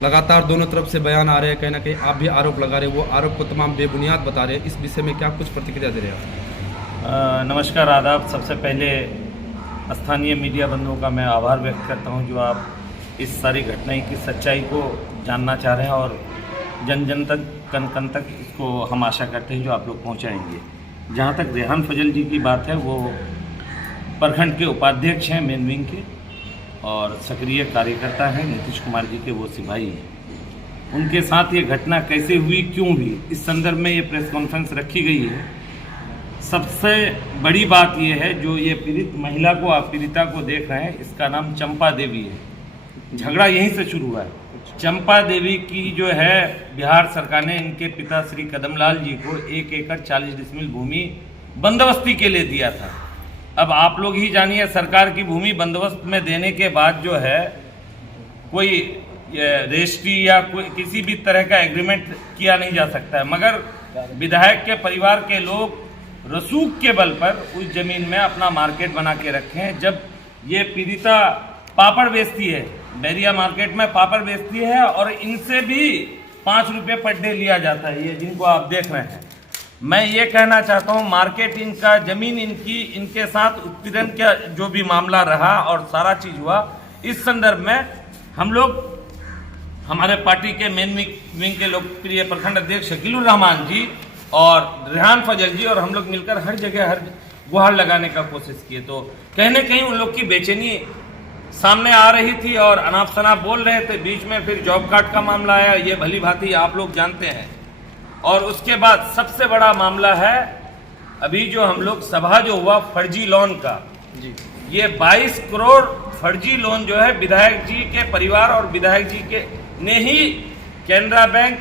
लगातार दोनों तरफ से बयान आ रहे हैं, कहीं ना कहीं आप भी आरोप लगा रहे हैं, वो आरोप को तमाम बेबुनियाद बता रहे हैं। इस विषय में क्या कुछ प्रतिक्रिया दे रहे हैं आप? नमस्कार, आदाब। सबसे पहले स्थानीय मीडिया बंधुओं का मैं आभार व्यक्त करता हूं जो आप इस सारी घटना की सच्चाई को जानना चाह रहे हैं और जन जन तक कन कन तक इसको हम आशा करते हैं जो आप लोग पहुंचाएंगे। जहां तक रेहान फजल जी की बात है, वो प्रखंड के उपाध्यक्ष हैं मेन विंग के और सक्रिय कार्यकर्ता हैं। नीतीश कुमार जी के वो सिपाही हैं। उनके साथ ये घटना कैसे हुई, क्यों हुई, इस संदर्भ में ये प्रेस कॉन्फ्रेंस रखी गई है। सबसे बड़ी बात ये है, जो ये पीड़ित महिला को, आप पीड़िता को देख रहे हैं, इसका नाम चंपा देवी है। झगड़ा यहीं से शुरू हुआ है। चंपा देवी की जो है, बिहार सरकार ने इनके पिता श्री कदमलाल जी को 1 एकड़ 40 डिसमिल भूमि बंदोबस्ती के लिए दिया था। अब आप लोग ही जानिए, सरकार की भूमि बंदोबस्त में देने के बाद जो है, कोई रजिस्ट्री या कोई किसी भी तरह का एग्रीमेंट किया नहीं जा सकता है, मगर विधायक के परिवार के लोग रसूख के बल पर उस जमीन में अपना मार्केट बना के रखे हैं। जब ये पीड़िता पापड़ बेचती है, बैरिया मार्केट में पापड़ बेचती है, और इनसे भी 5 रुपये पर डे लिया जाता है, ये जिनको आप देख रहे हैं। मैं ये कहना चाहता हूँ, मार्केट इनका, जमीन इनकी, इनके साथ उत्पीड़न का जो भी मामला रहा और सारा चीज़ हुआ, इस संदर्भ में हम लोग, हमारे पार्टी के मेन विंग के लोकप्रिय प्रखंड अध्यक्ष शकीलुर रहमान जी और रेहान फजल जी और हम लोग मिलकर हर जगह हर गुहार लगाने का कोशिश किए। तो कहीं न कहीं उन लोग की बेचैनी सामने आ रही थी और अनाप शनाप बोल रहे थे। बीच में फिर जॉब कार्ड का मामला आया, ये भली भांति आप लोग जानते हैं। और उसके बाद सबसे बड़ा मामला है अभी जो हम लोग सभा जो हुआ फर्जी लोन का जी, ये 22 करोड़ फर्जी लोन जो है विधायक जी के परिवार और विधायक जी के ने ही कैनरा बैंक,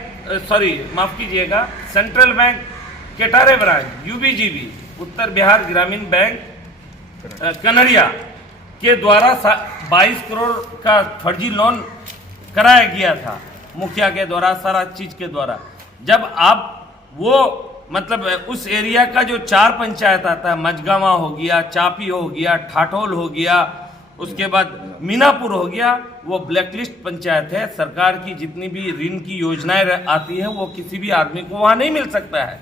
माफ कीजिएगा, सेंट्रल बैंक केटारे ब्रांच यूबीजीबी उत्तर बिहार ग्रामीण बैंक कनरिया के द्वारा 22 करोड़ का फर्जी लोन कराया गया था, मुखिया के द्वारा, सारा चीज के द्वारा। जब आप वो मतलब उस एरिया का जो 4 पंचायत आता है, मझगावा हो गया, चापी हो गया, ठाठोल हो गया, उसके बाद मीनापुर हो गया, वो ब्लैकलिस्ट पंचायत है। सरकार की जितनी भी ऋण की योजनाएं आती है, वो किसी भी आदमी को वहां नहीं मिल सकता है।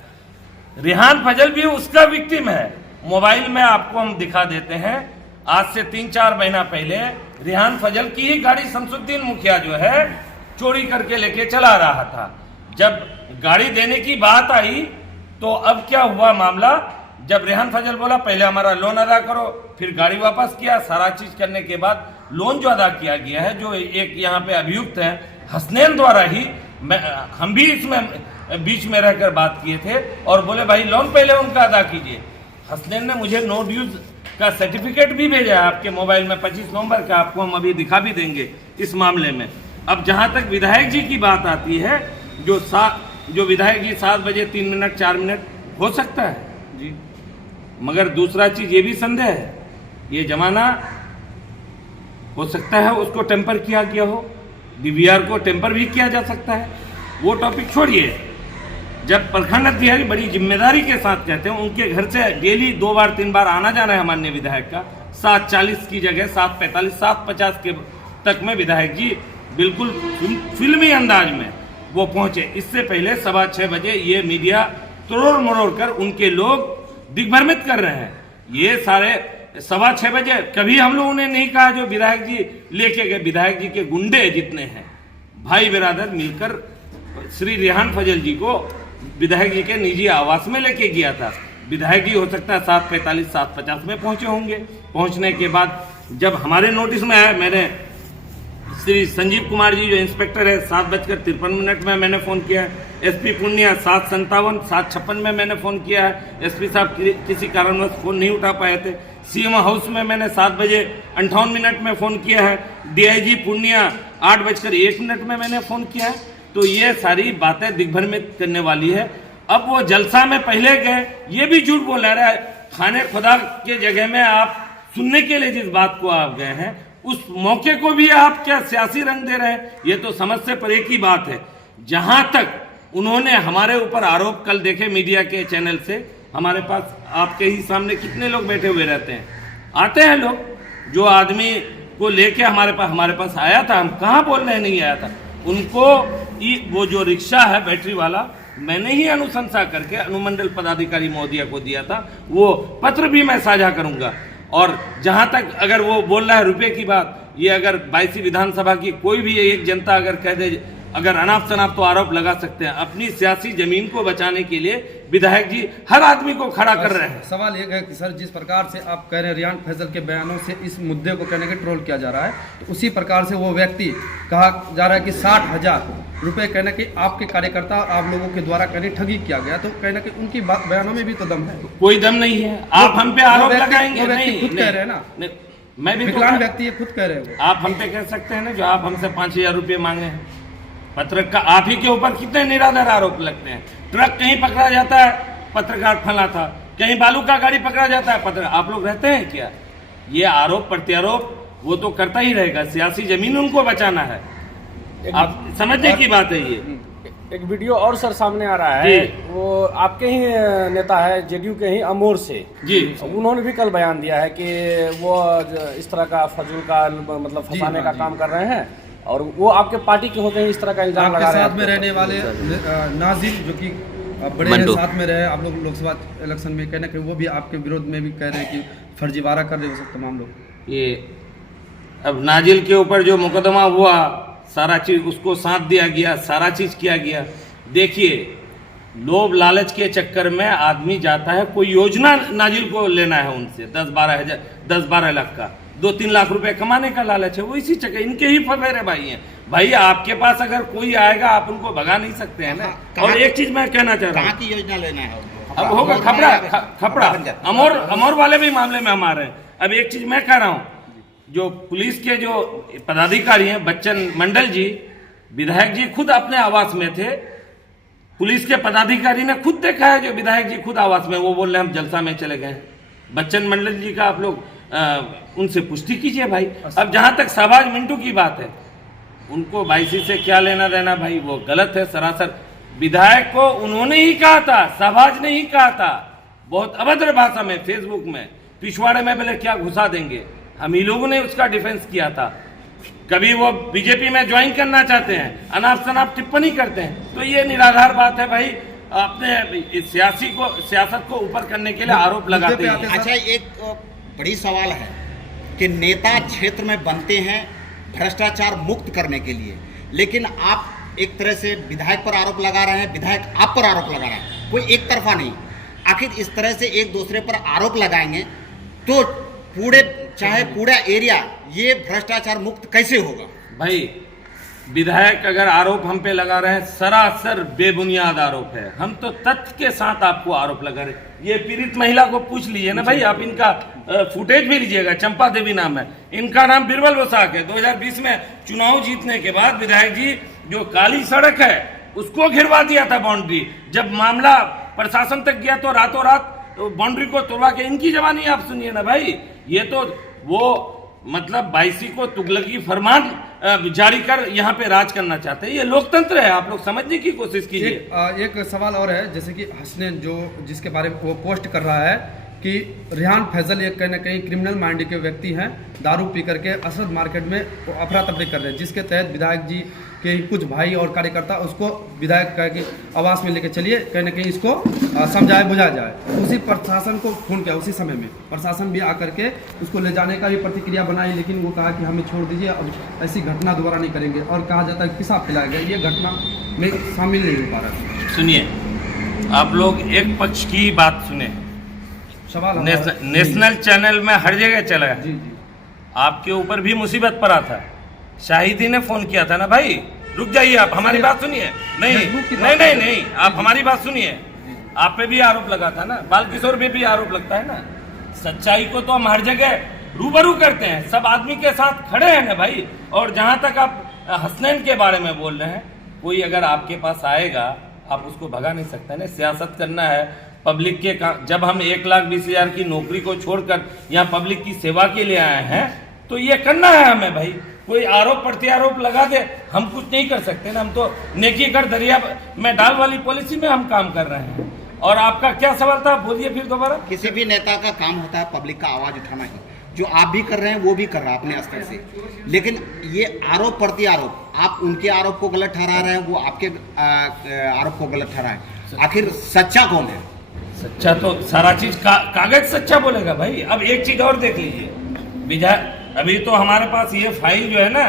रेहान फजल भी उसका विक्टिम है। मोबाइल में आपको हम दिखा देते हैं, आज से 3-4 महीना पहले रेहान फजल की ही गाड़ी शमसुद्दीन मुखिया जो है चोरी करके लेके चला रहा था। जब गाड़ी देने की बात आई तो अब क्या हुआ मामला, जब रेहान फजल बोला पहले हमारा लोन अदा करो, फिर गाड़ी वापस किया। सारा चीज करने के बाद लोन जो अदा किया गया है, जो एक यहाँ पे अभियुक्त है हसनैन द्वारा ही, हम भी इसमें बीच में रहकर बात किए थे और बोले भाई लोन पहले उनका अदा कीजिए। हसनैन ने मुझे नो ड्यूज का सर्टिफिकेट भी भेजा है आपके मोबाइल में 25 नवंबर का, आपको हम अभी दिखा भी देंगे इस मामले में। अब जहां तक विधायक जी की बात आती है, जो विधायक जी 7 बजे 3 मिनट 4 मिनट हो सकता है जी, मगर दूसरा चीज ये भी संदेह है, ये जमाना हो सकता है उसको टेम्पर किया गया हो, डीवीआर को टेम्पर भी किया जा सकता है। वो टॉपिक छोड़िए। जब प्रखंड अधिकारी बड़ी जिम्मेदारी के साथ कहते हैं, उनके घर से डेली 2 बार 3 बार आना जाना है माननीय विधायक का, 7:40 की जगह 7:45 7:50 के तक में विधायक जी बिल्कुल फिल्मी अंदाज में वो पहुंचे। इससे पहले 6:15 बजे ये मीडिया तोड़ मरोड़ कर उनके लोग दिग्भ्रमित कर रहे हैं। ये सारे 6:15 बजे कभी हम लोगों ने नहीं कहा जो विधायक जी लेके गए। विधायक जी के गुंडे जितने हैं, भाई बिरादर मिलकर श्री रेहान फजल जी को विधायक जी के निजी आवास में लेके गया था। विधायक जी हो सकता है 7:45 7:50 में पहुंचे होंगे। पहुंचने के बाद जब हमारे नोटिस में आया, मैंने श्री संजीव कुमार जी जो इंस्पेक्टर है 7:53 में मैंने फ़ोन किया है। एसपी पूर्णिया 7:57 7:56 में मैंने फ़ोन किया है। एसपी साहब किसी कारणवश फ़ोन नहीं उठा पाए थे। सीएम हाउस में मैंने 7:58 में फ़ोन किया है। डीआईजी पूर्णिया 8:01 में मैंने फ़ोन किया है। तो ये सारी बातें दिग्भ्रमित करने वाली है। अब वो जलसा में पहले गए, ये भी झूठ बोल रहा है। खाने खुदा के जगह में आप सुनने के लिए जिस बात को आप गए हैं, उस मौके को भी आप क्या सियासी रंग दे रहे हैं, ये तो समझ से परे की बात है। जहां तक उन्होंने हमारे ऊपर आरोप, कल देखे मीडिया के चैनल से, हमारे पास आपके ही सामने कितने लोग बैठे हुए रहते हैं, आते हैं लोग, जो आदमी को लेके हमारे पास आया था, हम कहाँ बोल रहे नहीं आया था, उनको वो जो रिक्शा है बैटरी वाला, मैंने ही अनुशंसा करके अनुमंडल पदाधिकारी महोदय को दिया था, वो पत्र भी मैं साझा करूंगा। और जहां तक अगर वो बोल रहा है रुपए की बात, ये अगर 22 विधानसभा की कोई भी एक जनता अगर कह दे, अगर अनाप शनाप तो आरोप लगा सकते हैं। अपनी सियासी जमीन को बचाने के लिए विधायक जी हर आदमी को खड़ा कर रहे हैं। सवाल ये है कि सर, जिस प्रकार से आप कह रहे हैं रियान फैजल के बयानों से इस मुद्दे को कहने के ट्रोल किया जा रहा है, तो उसी प्रकार से वो व्यक्ति कहा जा रहा है कि 60,000 रुपए कहने की आपके कार्यकर्ता आप लोगों के द्वारा कहने ठगी किया गया, तो कहने की उनकी बयानों में भी तो दम है। कोई दम नहीं है। आप हम पे आरोप लगाएंगे? नहीं, खुद कह रहे हैं ना, मैं भी विकलांग व्यक्ति खुद कह रहे हैं। आप हम पे कह सकते हैं ना, जो आप हमसे 5,000 रुपये मांगे हैं पत्रकार, आप ही के ऊपर कितने निराधार आरोप लगते हैं। ट्रक कहीं पकड़ा जाता है, पत्रकार फंसा था, कहीं बालू का गाड़ी पकड़ा जाता है, पत्रकार। आप लोग रहते हैं क्या? ये आरोप प्रत्यारोप वो तो करता ही रहेगा, सियासी जमीन उनको बचाना है। आप समझने की बात है। ये एक वीडियो और सर सामने आ रहा है, वो आपके ही नेता है, जेडीयू के ही अमोर से जी, उन्होंने भी कल बयान दिया है कि वो इस तरह का फजूल का मतलब फंसाने का काम कर रहे हैं, और वो आपके पार्टी के होते हैं, इस तरह का इल्जाम लगा रहे हैं। साथ में रहने वाले नाजिर जो कि बड़े साथ में रहे, आप लोग लोकसभा इलेक्शन में कहने के वो भी आपके विरोध में भी कह रहे हैं कि फर्जीवाड़ा कर रहे हो सब तमाम लोग। ये अब नाजिल के ऊपर जो मुकदमा हुआ, सारा चीज उसको साथ दिया गया, सारा चीज किया गया। देखिए, लोभ लालच के चक्कर में आदमी जाता है, कोई योजना नाजिल को लेना है उनसे 10-12 लाख का, 2-3 लाख रुपए कमाने का लालच है, वो इसी चक्कर, इनके ही फफेरे भाई हैं। भाई आपके पास अगर कोई आएगा आप उनको भगा नहीं सकते हैं ना। और एक चीज मैं कहना चाह रहा हूँ, की योजना लेना है अब होगा खपड़ा अमोर वाले भी मामले में हम आ रहे हैं। अब एक चीज मैं कह रहा हूँ, जो पुलिस के जो पदाधिकारी हैं बच्चन मंडल जी, विधायक जी खुद अपने आवास में थे, पुलिस के पदाधिकारी ने खुद देखा है, जो विधायक जी खुद आवास में, वो बोल रहे हैं हम जलसा में चले गए। बच्चन मंडल जी का आप लोग उनसे पुष्टि कीजिए भाई। अब जहां तक शहबाज मिंटू की बात है, उनको 22 से क्या लेना देना भाई, वो गलत है सरासर। विधायक को उन्होंने ही कहा था, शहबाज ने ही कहा था, बहुत अभद्र भाषा में फेसबुक में, पिछवाड़े में पहले क्या घुसा देंगे, हम ही लोगों ने उसका डिफेंस किया था। कभी वो बीजेपी में ज्वाइन करना चाहते हैं, अनाप शनाप टिप्पणी करते हैं, तो ये निराधार बात है भाई। अपने सियासत को ऊपर करने के लिए आरोप लगाते हैं। अच्छा, एक बड़ी सवाल है कि नेता क्षेत्र में बनते हैं भ्रष्टाचार मुक्त करने के लिए, लेकिन आप एक तरह से विधायक पर आरोप लगा रहे हैं, विधायक आप पर आरोप लगा रहे हैं, कोई एक तरफा नहीं। आखिर इस तरह से एक दूसरे पर आरोप लगाएंगे तो पूरा एरिया ये भ्रष्टाचार मुक्त कैसे होगा? भाई विधायक अगर आरोप हम पे लगा रहे हैं, सरासर बेबुनियाद आरोप है। हम तो तथ्य के साथ आपको आरोप लगा रहे। ये पीड़ित महिला को पूछ लीजिए ना भाई, आप इनका फुटेज भी लीजिएगा, चंपा देवी नाम है, इनका नाम बिरबल वसाक है। 2020 में चुनाव जीतने के बाद विधायक जी जो काली सड़क है उसको घिरवा दिया था बाउंड्री। जब मामला प्रशासन तक गया तो रातों रात बाउंड्री को तोड़वा के, इनकी जवानी आप सुनिए ना भाई। ये तो वो मतलब 22 को तुगलकी फरमान जारी कर यहाँ पे राज करना चाहते हैं। ये लोकतंत्र है, आप लोग समझने की कोशिश कीजिए। एक सवाल और है, जैसे कि हसनैन जो जिसके बारे में वो पोस्ट कर रहा है कि रिहान फैजल एक कहीं ना कहीं क्रिमिनल माइंड के व्यक्ति हैं, दारू पी करके असद मार्केट में अफरा तफरी कर रहे हैं, जिसके तहत विधायक जी के कुछ भाई और कार्यकर्ता उसको विधायक कह के आवास में लेकर चलिए, कहीं ना कहीं इसको समझाया बुझाया जाए। उसी प्रशासन को फोन किया, उसी समय में प्रशासन भी आकर के उसको ले जाने का भी प्रतिक्रिया बनाई, लेकिन वो कहा कि हमें छोड़ दीजिए, अब ऐसी घटना दोबारा नहीं करेंगे। और कहा जाता है पेशाब फैलाया गया, ये घटना में शामिल नहीं हो पा रहा। सुनिए, आप लोग एक पक्ष की बात सुने, सवाल नेशनल चैनल में हर जगह चला है, आपके ऊपर भी मुसीबत पड़ा था। शाहिदी ने फोन किया था ना भाई, रुक जाइए, आप हमारी बात सुनिए। नहीं, आप हमारी बात सुनिए। आप पे भी आरोप लगा था ना, बाल किशोर पे भी आरोप लगता है ना। सच्चाई को तो हम हर जगह रूबरू करते हैं, सब आदमी के साथ खड़े हैं ना भाई। और जहां तक आप हसनैन के बारे में बोल रहे हैं, कोई अगर आपके पास आएगा आप उसको भगा नहीं सकते ना। सियासत करना है पब्लिक के, जब हम 1,20,000 की नौकरी को छोड़कर यहाँ पब्लिक की सेवा के लिए आए हैं, तो ये करना है हमें भाई। कोई आरोप प्रत्यारोप लगा दे, हम कुछ नहीं कर सकते ना। हम तो नेकी कर दरिया में डाल वाली पॉलिसी में हम काम कर रहे हैं। और आपका क्या सवाल था, बोलिए फिर दोबारा। किसी भी नेता का काम होता है पब्लिक का आवाज उठाना ही, जो आप भी कर रहे हैं वो भी कर रहा है अपने स्तर से, लेकिन ये आरोप प्रति आरोप, आप उनके आरोप को गलत ठहरा रहे हैं, वो आपके आरोप को गलत ठहरा है। आखिर सच्चा कौन है? सच्चा तो सारा चीज कागज सच्चा बोलेगा भाई। अब एक चीज और देख लीजिए, विधायक अभी तो हमारे पास ये फाइल जो है ना,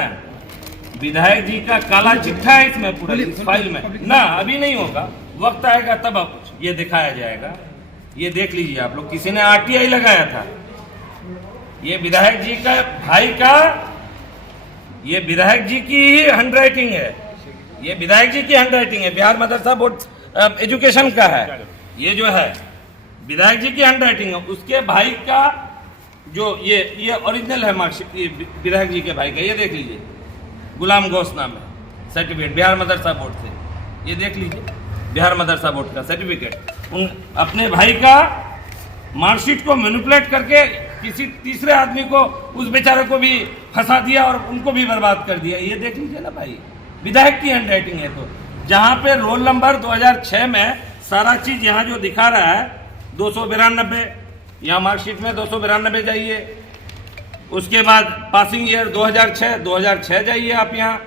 विधायक जी का काला चिट्ठा है इसमें, पूरा इस फाइल में ना। अभी नहीं होगा, वक्त आएगा तब अब ये दिखाया जाएगा। ये देख लीजिए आप लोग, किसी ने आरटीआई लगाया था, ये विधायक जी का भाई का, ये विधायक जी की ही हैंडराइटिंग है, ये विधायक जी की हैंडराइटिंग है, बिहार मदरसा बोर्ड एजुकेशन का है, ये जो है विधायक जी की हैंडराइटिंग है। उसके भाई का जो ये ओरिजिनल है मार्कशीट, ये विधायक जी के भाई का, ये देख लीजिए, गुलाम गौस नाम है, सर्टिफिकेट बिहार मदरसा बोर्ड से, ये देख लीजिए बिहार मदरसा बोर्ड का सर्टिफिकेट। उन अपने भाई का मार्कशीट को मैनिपुलेट करके किसी तीसरे आदमी को, उस बेचारे को भी फंसा दिया और उनको भी बर्बाद कर दिया। ये देख लीजिए ना भाई, विधायक की हैंडराइटिंग है। तो जहाँ पे रोल नंबर 2006 में सारा चीज यहाँ जो दिखा रहा है 292, यहाँ मार्कशीट में 292 जाइए, उसके बाद पासिंग ईयर 2006 जाइए आप यहाँ।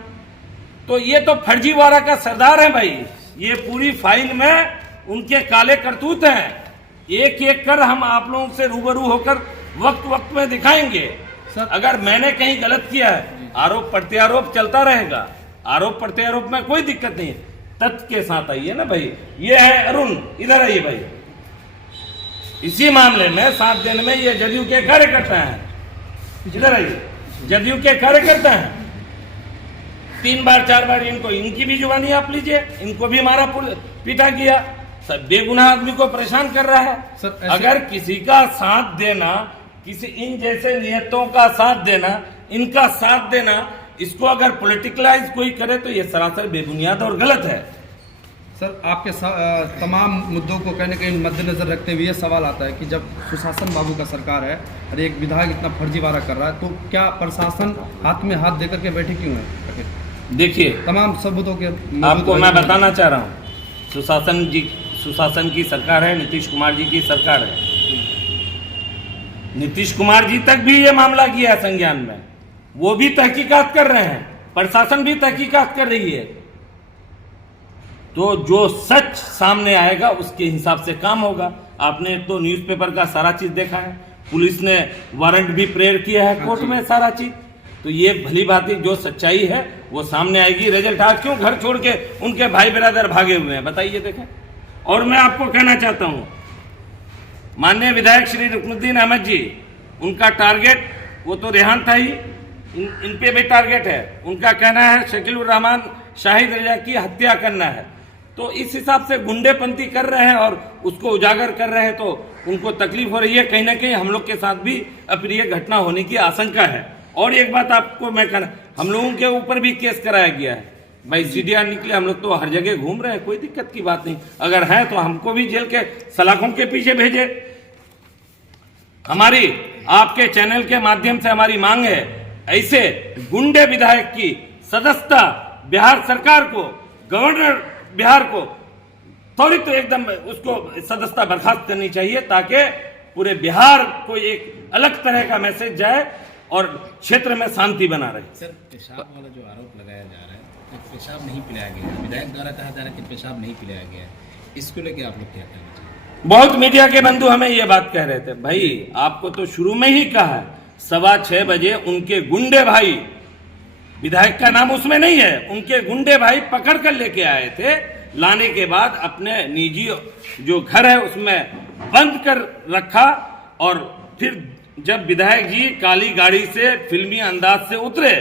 तो ये तो फर्जीवाड़ा का सरदार है भाई, ये पूरी फाइल में उनके काले करतूत हैं। एक एक कर हम आप लोगों से रूबरू होकर वक्त में दिखाएंगे। सर, अगर मैंने कहीं गलत किया है, आरोप प्रत्यारोप चलता रहेगा, आरोप प्रत्यारोप में कोई दिक्कत नहीं है, तथ्य के साथ आइए ना भाई। ये है अरुण, इधर आइए भाई। इसी मामले में 7 दिन में ये जदयू के कार्यकर्ता हैं, इधर आइए, जदयू के कार्यकर्ता हैं। 3 बार 4 बार इनकी भी जुबानी आप लीजिए, इनको भी मारा पीटा किया, सब बेगुनाह आदमी को परेशान कर रहा है। सर, अगर किसी का साथ देना, किसी इन जैसे नियतों का साथ देना, इनका साथ देना, इसको अगर पॉलिटिकलाइज कोई करे तो ये सरासर बेबुनियाद और गलत है। सर, आपके तमाम मुद्दों को कहीं ना कहीं मद्देनजर रखते हुए सवाल आता है कि जब सुशासन बाबू का सरकार है और एक विधायक इतना फर्जीवाड़ा कर रहा है, तो क्या प्रशासन हाथ में हाथ देकर के बैठे क्यों है? देखिए, तमाम सबूतों के आपको मैं बताना चाह रहा हूँ, सुशासन की सरकार है, नीतीश कुमार जी की सरकार है। नीतीश कुमार जी तक भी ये मामला किया है संज्ञान में, वो भी तहकीकात कर रहे हैं, प्रशासन भी तहकीकात कर रही है। तो जो सच सामने आएगा उसके हिसाब से काम होगा। आपने तो न्यूज़पेपर का सारा चीज देखा है, पुलिस ने वारंट भी प्रेयर किया है कोर्ट में, सारा चीज। तो ये भली बात है, जो सच्चाई है वो सामने आएगी। रिजल्ट आज क्यों घर छोड़ के उनके भाई बिरादर भागे हुए हैं, बताइए, देखें। और मैं आपको कहना चाहता हूं, माननीय विधायक श्री रुकनुद्दीन अहमद जी, उनका टारगेट वो तो रेहान था ही, इन पे भी टारगेट है। उनका कहना है शकीलुर रहमान शाहिद रजा की हत्या करना है। तो इस हिसाब से गुंडेपंथी कर रहे हैं और उसको उजागर कर रहे हैं, तो उनको तकलीफ हो रही है। कहीं ना कहीं हम लोग के साथ भी अप्रिय घटना होने की आशंका है। और एक बात आपको मैं कहना, हम लोगों के ऊपर भी केस कराया गया है भाई, सीडीआर निकले, हम लोग तो हर जगह घूम रहे हैं, कोई दिक्कत की बात नहीं। अगर है तो हमको भी जेल के सलाखों के पीछे भेजे। हमारी आपके चैनल के माध्यम से हमारी मांग है, ऐसे गुंडे विधायक की सदस्यता बिहार सरकार को, गवर्नर बिहार को त्वरित तो एकदम उसको सदस्यता बर्खास्त करनी चाहिए, ताकि पूरे बिहार को एक अलग तरह का मैसेज जाए और क्षेत्र में शांति बना रहे। सर, पेशाब वाला जो आरोप लगाया जा रहा है, पेशाब नहीं पिलाया गया, विधायक द्वारा कहा जा रहा है कि पेशाब नहीं पिलाया गया है, इसको लेके आप लोग क्या कहना चाहिए? बहुत मीडिया के बंधु हमें ये बात कह रहे थे, भाई आपको तो शुरू में ही कहा है, 6:15 बजे उनके गुंडे भाई, विधायक का नाम उसमें नहीं है, उनके गुंडे भाई पकड़ कर लेके आए थे। लाने के बाद अपने निजी जो घर है उसमें बंद कर रखा, और फिर जब विधायक जी काली गाड़ी से फिल्मी अंदाज से उतरे,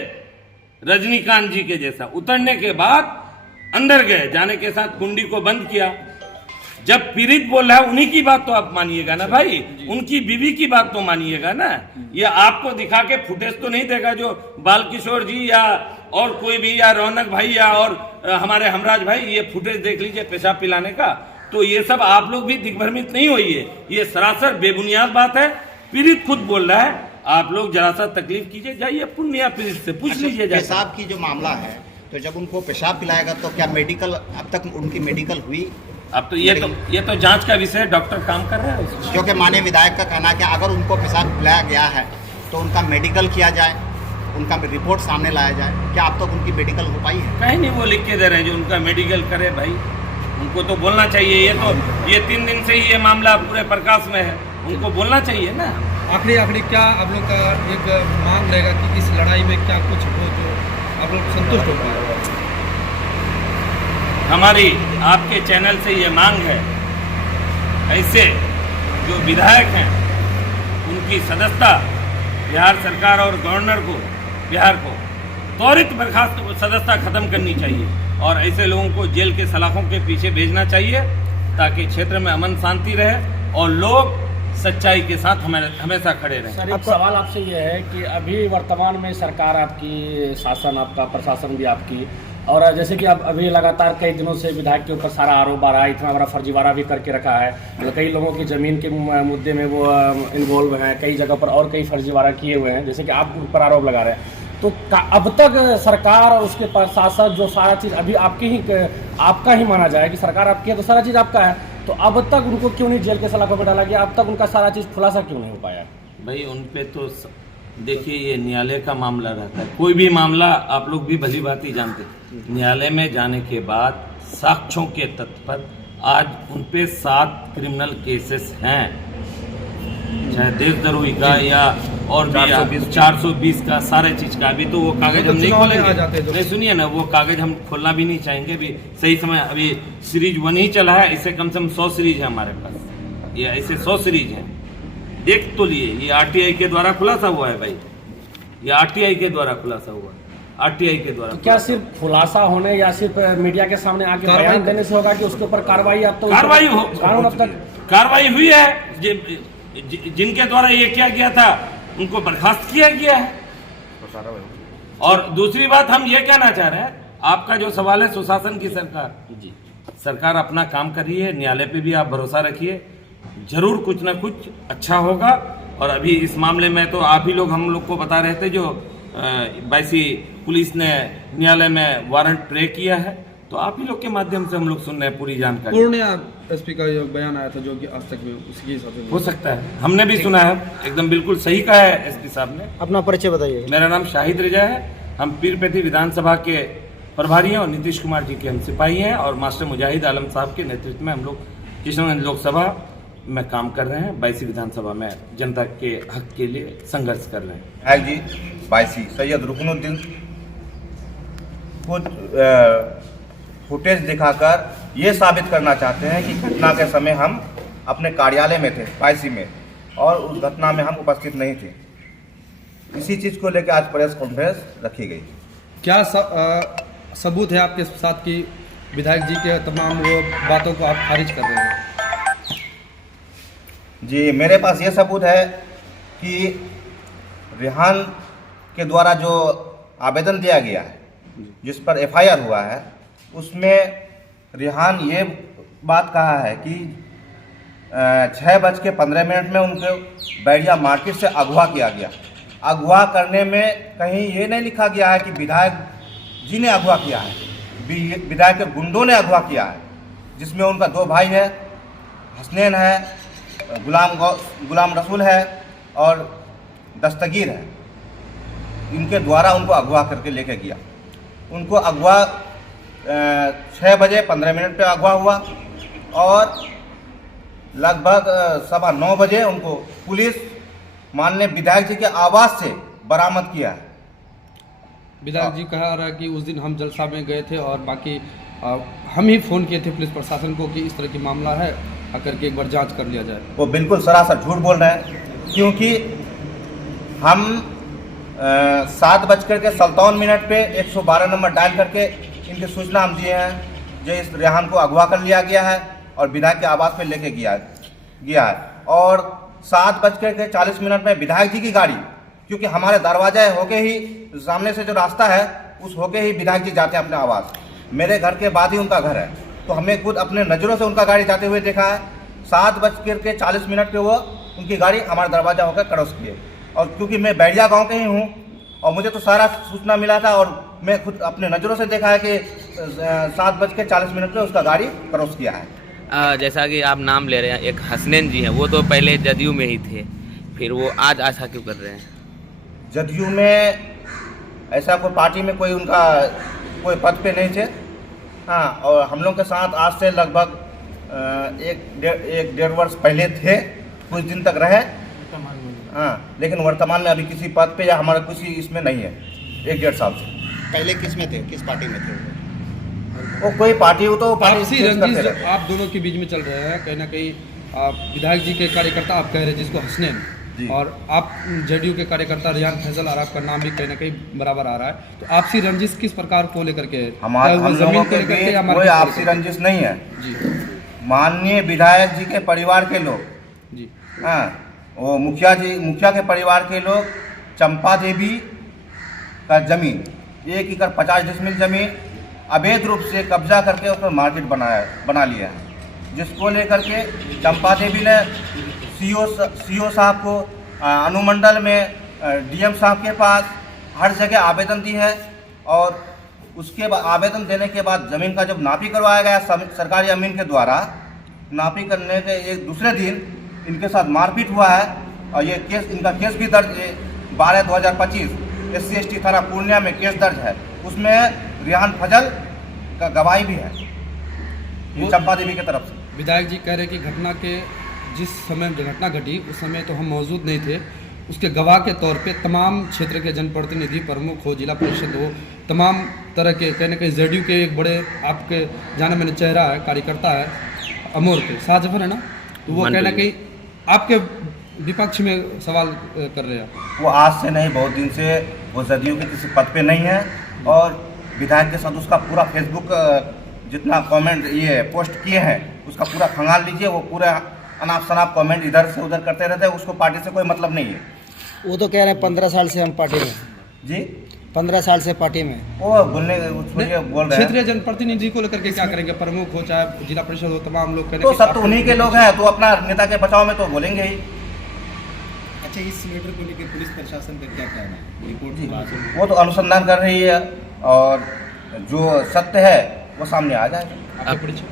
रजनीकांत जी के जैसा, उतरने के बाद अंदर गए, जाने के साथ कुंडी को बंद किया। जब पीड़ित बोल रहा है उन्हीं की बात तो आप मानिएगा ना भाई, उनकी बीवी की बात तो मानिएगा ना। ये आपको दिखा के फुटेज तो नहीं देगा जो बाल किशोर जी या और कोई भी, या रौनक भाई या और हमारे हमराज भाई, ये फुटेज देख लीजिए पेशाब पिलाने का। तो ये सब आप लोग भी दिग्भ्रमित नहीं होइए, ये सरासर बेबुनियाद बात है। पीड़ित खुद बोल रहा है, आप लोग जरा सा तकलीफ कीजिए, जाइए पुण्या पीड़ित से पूछ लीजिए। पेशाब की जो मामला है, तो जब उनको पेशाब पिलाएगा तो क्या मेडिकल, अब तक उनकी मेडिकल हुई? अब तो ये तो जांच का विषय है, डॉक्टर काम कर रहे हैं। क्योंकि माननीय विधायक का कहना है कि अगर उनको पेशाब पिलाया गया है तो उनका मेडिकल किया जाए, उनका रिपोर्ट सामने लाया जाए। क्या अब तक उनकी मेडिकल हो पाई है? कहीं नहीं वो लिख के दे रहे हैं जो उनका मेडिकल करे भाई, उनको तो बोलना चाहिए। ये 3 दिन से ही ये मामला पूरे प्रकाश में है, उनको बोलना चाहिए ना। आखिरी क्या आप लोग का एक मांग रहेगा कि इस लड़ाई में क्या कुछ हो जो आप लोग संतुष्ट हो पाए? हमारी आपके चैनल से ये मांग है, ऐसे जो विधायक हैं उनकी सदस्यता बिहार सरकार और गवर्नर को, बिहार को त्वरित बर्खास्त सदस्यता खत्म करनी चाहिए और ऐसे लोगों को जेल के सलाखों के पीछे भेजना चाहिए ताकि क्षेत्र में अमन शांति रहे और लोग सच्चाई के साथ हमेशा खड़े रहें। सर, एक सवाल आपसे ये है कि अभी वर्तमान में सरकार आपकी, शासन आपका, प्रशासन भी आपकी, और जैसे कि अब अभी लगातार कई दिनों से विधायक के ऊपर सारा आरोप आ रहा है, इतना बड़ा फर्जीवाड़ा भी करके रखा है, मतलब कई लोगों की ज़मीन के मुद्दे में वो इन्वॉल्व हैं, कई जगह पर और कई फर्जीवाड़ा किए हुए हैं, जैसे कि आप ऊपर आरोप लगा रहे हैं। तो अब तक सरकार और उसके प्रशासन जो सारा चीज़ अभी आपका ही माना जाए कि सरकार आपकी है तो सारा चीज़ आपका है, तो अब तक उनको क्यों नहीं जेल के सलाखों में डाला गया? अब तक उनका सारा चीज़ खुलासा क्यों नहीं हो पाया? भाई उन पे तो देखिए ये न्यायालय का मामला रहता है, कोई भी मामला आप लोग भी भली भांति जानते हैं, न्यायालय में जाने के बाद साक्ष्यों के तथ्य पर आज उन पे 7 क्रिमिनल केसेस हैं, चाहे देशद्रोही का या और 420 का, सारे चीज का। अभी तो वो कागज हम नहीं खोलेंगे, नहीं सुनिए ना, वो कागज हम खोलना भी नहीं चाहेंगे। अभी सही समय, अभी सीरीज 1 ही चला है, इससे कम से कम 100 सीरीज है हमारे पास, ये ऐसे 100 सीरीज है। देख तो लिए, ये आरटीआई के द्वारा खुलासा हुआ है भाई, ये आरटीआई के द्वारा खुलासा हुआ है, आरटीआई के द्वारा। तो क्या सिर्फ खुलासा होने या सिर्फ मीडिया के सामने आके बयान देने से होगा कि उसके ऊपर कार्रवाई? अब तो कार्रवाई हो, अब तक कार्रवाई हुई है, जिनके द्वारा ये किया गया था उनको बर्खास्त किया गया है। और दूसरी बात हम ये कहना चाह रहे हैं, आपका जो सवाल है सुशासन की सरकार, जी सरकार अपना काम कर रही है, न्यायालय पे भी आप भरोसा रखिए, जरूर कुछ ना कुछ अच्छा होगा। और अभी इस मामले में तो आप ही लोग हम लोग को बता रहे थे, जो वैसी पुलिस ने न्यायालय में वारंट प्रे किया है, तो आप ही लोग के माध्यम से हम लोग सुन रहे हैं पूरी जानकारी। पूर्णिया एसपी का जो बयान आया था जो कि आज तक में उसके हिसाब से हो सकता है, हमने भी सुना है, एकदम बिल्कुल सही कहा है एसपी साहब ने। अपना परिचय बताइए। मेरा नाम शाहिद रजा है, हम पीरपैंती विधानसभा के प्रभारी हैं और नीतीश कुमार जी के हम सिपाही हैं, और मास्टर मुजाहिद आलम साहब के नेतृत्व में हम लोग किशनगंज लोकसभा में काम कर रहे हैं, 22 विधानसभा में जनता के हक के लिए संघर्ष कर रहे हैं। है जी 22 सैयद रुकनुद्दीन कुछ फुटेज दिखाकर ये साबित करना चाहते हैं कि घटना के समय हम अपने कार्यालय में थे 22 में, और उस घटना में हम उपस्थित नहीं थे। इसी चीज़ को लेकर आज प्रेस कॉन्फ्रेंस रखी गई। क्या सबूत है आपके साथ कि विधायक जी के तमाम वो बातों को आप खारिज कर रहे हैं? जी मेरे पास ये सबूत है कि रेहान के द्वारा जो आवेदन दिया गया है, जिस पर एफआईआर हुआ है, उसमें रेहान ये बात कहा है कि 6:15 में उनको बैरिया मार्केट से अगवा किया गया। अगवा करने में कहीं ये नहीं लिखा गया है कि विधायक जी ने अगवा किया है, विधायक के गुंडों ने अगवा किया है, जिसमें उनका 2 भाई है, हसनैन है, गुलाम रसूल है और दस्तगीर है। इनके द्वारा उनको अगवा करके लेके गया। उनको अगवा 6:15 पे अगवा हुआ और लगभग 9:15 बजे उनको पुलिस माननीय विधायक जी के आवास से बरामद किया है। विधायक जी कहा रहा है कि उस दिन हम जलसा में गए थे और बाकी हम ही फ़ोन किए थे पुलिस प्रशासन को कि इस तरह की मामला है, आकर के एक बार जांच कर लिया जाए। वो बिल्कुल सरासर झूठ बोल रहे हैं, क्योंकि हम 7:57 पे 112 नंबर डायल करके इनकी सूचना हम दिए हैं जो इस रेहान को अगवा कर लिया गया है और विधायक के आवास पे लेके गया है। और 7:40 में विधायक जी की गाड़ी, क्योंकि हमारे दरवाजा होके ही सामने से जो रास्ता है उस होके ही विधायक जी जाते हैं अपने आवास। मेरे घर के बाद ही उनका घर है, तो हमें खुद अपने नज़रों से उनका गाड़ी जाते हुए देखा है। 7:40 पे वो उनकी गाड़ी हमारा दरवाजा होकर क्रॉस किए। और क्योंकि मैं बैरिया गांव के ही हूँ और मुझे तो सारा सूचना मिला था और मैं खुद अपने नज़रों से देखा है कि 7:40 पे उसका गाड़ी क्रॉस किया है। जैसा कि आप नाम ले रहे हैं, एक हसनैन जी हैं, वो तो पहले जदयू में ही थे, फिर वो आज आशा क्यों कर रहे हैं? जदयू में ऐसा कोई पार्टी में कोई उनका कोई पद पे नहीं थे। हाँ, और हम लोग के साथ आज से लगभग एक डेढ़ वर्ष पहले थे, कुछ दिन तक रहे। हाँ, लेकिन वर्तमान में अभी किसी पद पे या हमारा किसी इसमें नहीं है, 1-1.5 साल से। पहले किस में थे, किस पार्टी में थे? वो कोई पार्टी हो तो पार्टी आपसी चेंज करते रंजिश रहते हैं। आप दोनों के बीच में चल रहे हैं, कहीं ना कहीं आप विधायक जी के कार्यकर्ता आप कह रहे हैं जिसको हसनैन, जी। और आप जेडीयू के कार्यकर्ता रियान फैजल और आपका नाम भी कहीं ना कहीं बराबर आ रहा है, तो आपसी रंजिश किस प्रकार को लेकर के है? हमारे चाहे वो हम जमीन लोगों को के लेकर के बीच या कोई मार्केट को आपसी लेकर के? रंजिश नहीं है। जी माननीय विधायक जी के परिवार के लोग, जी हाँ, वो मुखिया के परिवार के लोग चंपा देवी का जमीन 1 एकड़ 50 डिसमिल जमीन अवैध रूप से कब्जा करके उस पर मार्केट बना लिया है, जिसको लेकर के चंपा देवी ने सीओ साहब को, अनुमंडल में डीएम साहब के पास हर जगह आवेदन दी है। और उसके बाद आवेदन देने के बाद ज़मीन का जब नापी करवाया गया सरकारी अमीन के द्वारा, नापी करने के एक दूसरे दिन इनके साथ मारपीट हुआ है। और ये केस, इनका केस भी दर्ज 12/2025 SC/ST थाना पूर्णिया में केस दर्ज है। उसमें रिहान फजल का गवाही भी है, ये चंपा देवी की तरफ से। विधायक जी कह रहे हैं कि घटना के जिस समय घटना घटी उस समय तो हम मौजूद नहीं थे, उसके गवाह के तौर पे तमाम क्षेत्र के जनप्रतिनिधि, प्रमुख हो, जिला परिषद हो, तमाम तरह के कहीं ना कहीं जेडीयू के एक बड़े आपके जाने माने चेहरा है, कार्यकर्ता है, अमोर के शाहजफर है ना, तो वो कहीं ना कहीं आपके विपक्ष में सवाल कर रहे हैं। वो आज से नहीं, बहुत दिन से वो जदयू के किसी पद पे नहीं है। और विधायक के साथ उसका पूरा फेसबुक जितना कमेंट ये पोस्ट किए हैं उसका पूरा खंगाल लीजिए, वो पूरा अनाप शनाप कमेंट इधर से उधर करते रहते हैं। उसको पार्टी से कोई मतलब नहीं है। वो तो कह रहे हैं 15 साल से हम पार्टी में, जी 15 साल से पार्टी में। वो बोलने बोल रहे हैं। क्षेत्रीय जनप्रतिनिधि को लेकर के क्या करेंगे? प्रमुख हो चाहे जिला परिषद हो, तमाम लोग तो सब तो उन्हीं के लोग हैं, तो अपना नेता के बचाव में तो बोलेंगे ही। अच्छा, इस मैटर को लेकर पुलिस प्रशासन का क्या कहना है? रिपोर्ट की बात है, वो तो अनुसंधान कर रही है और जो सत्य है वो सामने आ जाएगा। आपके परिचय?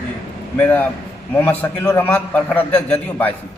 जी, मेरा मोहम्मद शकील रहमान, प्रखंड अध्यक्ष जदयू 22।